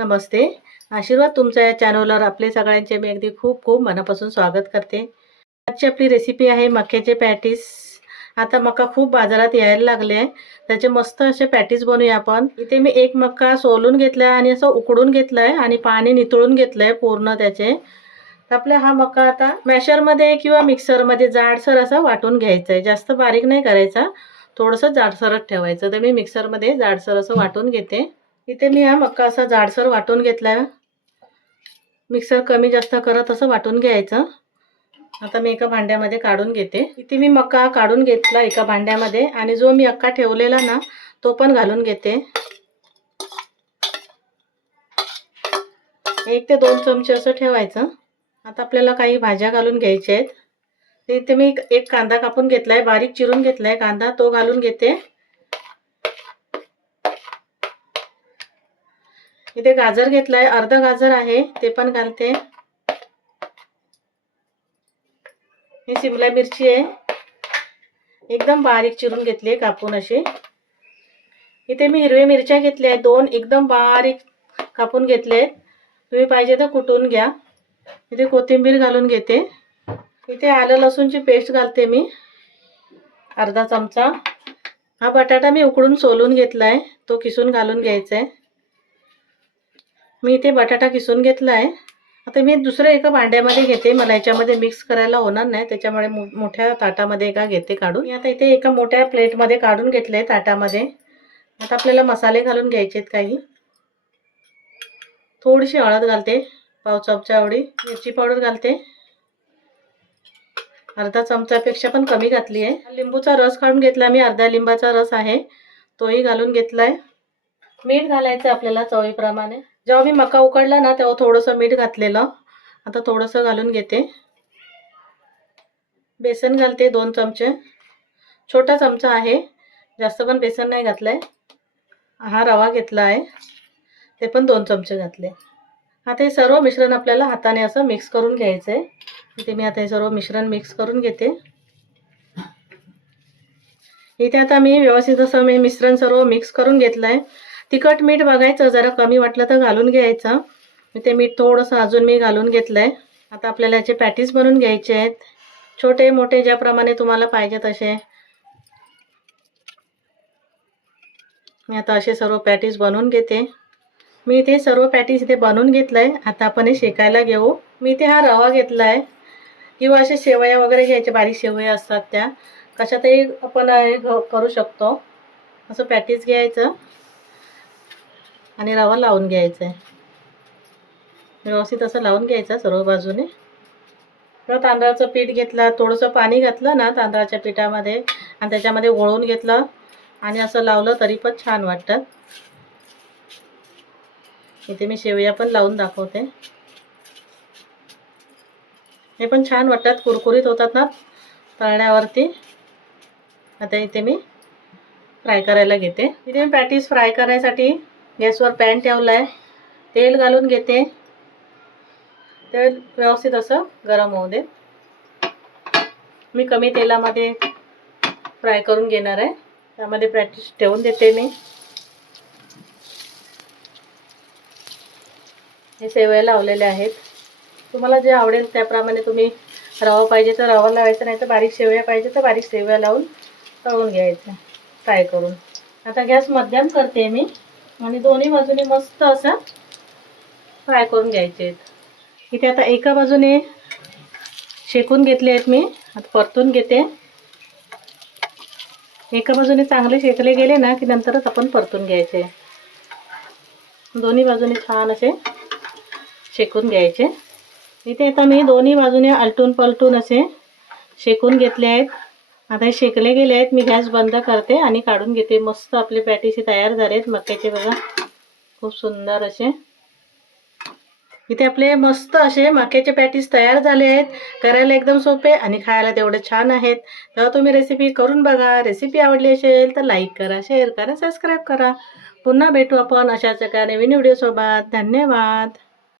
नमस्ते. आशीर्वाद तुमच्या या चॅनलवर आपले सगळ्यांचे मी अगदी खूप खूप मनापासून स्वागत करते. आजची आपली रेसिपी आहे मक्याचे पॅटीस आता मका खूप बाजारात यायला लागले आहे. त्याचे मस्त असे पॅटीस बनवूया आपण. इथे मी एक मका सोलून घेतला आहे आणि असं उकडून घेतलं आहे आणि पाणी नितळून घेतलं आहे पूर्ण त्याचे. आपला हा मका आता मॅशरमध्ये किंवा मिक्सरमध्ये जाडसर असा वाटून घ्यायचा आहे. जास्त बारीक नाही करायचा. थोडंसं जाडसरच ठेवायचं. तर मी मिक्सरमध्ये जाडसर असं वाटून घेते. इथे मी हा मक्का असा जाडसर वाटून घेतला मिक्सर कमी जास्त करत असं वाटून घ्यायचं. आता मी एका भांड्यामध्ये काढून घेते. इथे मी मका काढून घेतला एका भांड्यामध्ये आणि जो मी अक्का ठेवलेला ना तो पण घालून घेते. एक ते दोन चमचे असं ठेवायचं. आता आपल्याला काही भाज्या घालून घ्यायच्या आहेत. इथे मी एक कांदा कापून घेतलाय बारीक चिरून घेतलाय कांदा तो घालून घेते. इथे गाजर घेतलाय. अर्ध गाजर आहे. ते पण घालते. ही शिमला मिरची आहे. एकदम बारीक चिरून घेतली आहे कापून अशी. इथे मी हिरव्या मिरच्या घेतल्या आहेत. दोन एकदम बारीक कापून घेतले तुम्ही पाहिजे तर कुटून घ्या. इथे कोथिंबीर घालून घेते. इथे आलं लसूणची पेस्ट घालते मी. अर्धा चमचा. हा बटाटा मी उकडून सोलून घेतला आहे तो किसून घालून घ्यायचा आहे. मी इथे बटाटा किसून घेतला आहे आता मी दुसऱ्या एका भांड्यामध्ये घेते. मला याच्यामध्ये मिक्स करायला होणार नाही. त्याच्यामुळे मो मोठ्या ताटामध्ये एका घेते काढून. मी आता इथे एका मोठ्या प्लेटमध्ये काढून घेतले ताटामध्ये. आता आपल्याला मसाले घालून घ्यायचे आहेत काही. थोडीशी हळद घालते. पाव चमचा एवढी. मिरची पावडर घालते. अर्धा चमचापेक्षा पण कमी घातली आहे. लिंबूचा रस काढून घेतला. मी अर्धा लिंबाचा रस आहे. तोही घालून घेतला आहे मीठ घालायचं आपल्याला चवीप्रमाणे. जेव्हा मी मका उकडला ना तेव्हा थोडंसं मीठ घातलेलं. आता थोडंसं घालून घेते. बेसन घालते दोन चमचे. छोटा चमचा आहे. जास्त पण बेसन नाही घातलं आहे हा रवा घेतला आहे. ते पण दोन चमचे घातले. आता हे सर्व मिश्रण आपल्याला हाताने असं मिक्स करून घ्यायचं आहे इथे मी आता हे सर्व मिश्रण मिक्स करून घेते. इथे आता मी व्यवस्थित असं मी मिश्रण सर्व मिक्स करून घेतलं आहे तिखट मीठ बघायचं जरा कमी वाटलं तर घालून घ्यायचं. ते मीठ थोडंसं अजून मी घालून घेतलं आहे आता आपल्याला याचे पॅटीस बनवून घ्यायचे आहेत. छोटे मोठे ज्याप्रमाणे तुम्हाला पाहिजे तसे मी आता असे सर्व पॅटीस बनवून घेते. मी इथे सर्व पॅटीस इथे बनवून घेतलं आहे आता आपण हे शेकायला घेऊ. मी इथे हा रवा घेतला आहे किंवा असे शेवया वगैरे घ्यायचे बारीक शेवया असतात त्या. कशातही आपण हे घ- करू शकतो. असं पॅटीस घ्यायचं. आणि रवा लावून घ्यायचा आहे व्यवस्थित असं लावून घ्यायचं सर्व बाजूने. किंवा तांदळाचं पीठ घेतलं थोडंसं पाणी घातलं ना तांदळाच्या पिठामध्ये आणि त्याच्यामध्ये वळून घेतलं आणि असं लावलं तरी पण छान वाटतं. इथे मी शेवया पण लावून दाखवते. हे पण छान वाटतात कुरकुरीत होतात ना तळण्यावरती. आता इथे मी फ्राय करायला घेते. इथे मी पॅटीस फ्राय करायसाठी गॅसवर पॅन ठेवला आहे तेल घालून घेते. तेल व्यवस्थित असं गरम होऊ दे. मी कमी तेलामध्ये फ्राय करून घेणार आहे. त्यामध्ये प्रॅक्टिस ठेवून देते मी. हे सेवया लावलेले आहेत. तुम्हाला जे आवडेल त्याप्रमाणे तुम्ही रवा पाहिजे तर रवा लावायचा नाही तर बारीक शेवया पाहिजे तर बारीक शेवया लावून तळून घ्यायचं फ्राय करून. आता गॅस मध्यम करते मी. आणि दोन्ही बाजूने मस्त असं फ्राय करून घ्यायचे आहेत. इथे आता एका बाजूने शेकून घेतले आहेत मी. आता परतून घेते. एका बाजूने चांगले शेकले गेले ना की नंतरच आपण परतून घ्यायचे. दोन्ही बाजूने छान असे शेकून घ्यायचे. इथे आता मी दोन्ही बाजूने आलटून पलटून असे शेकून घेतले आहेत. आता हे शेकले गेले आहेत मी गॅस बंद करते आणि काढून घेते. मस्त आपले पॅटीसे तयार झाले आहेत मक्याचे बघा खूप सुंदर असे. इथे आपले मस्त असे मक्याचे पॅटीस तयार झाले आहेत. करायला एकदम सोपे आणि खायला तेवढे छान आहेत. तेव्हा तुम्ही रेसिपी करून बघा. रेसिपी आवडली असेल तर लाईक करा शेअर करा सबस्क्राईब करा. पुन्हा भेटू आपण अशाच एका नवीन व्हिडिओसोबत धन्यवाद.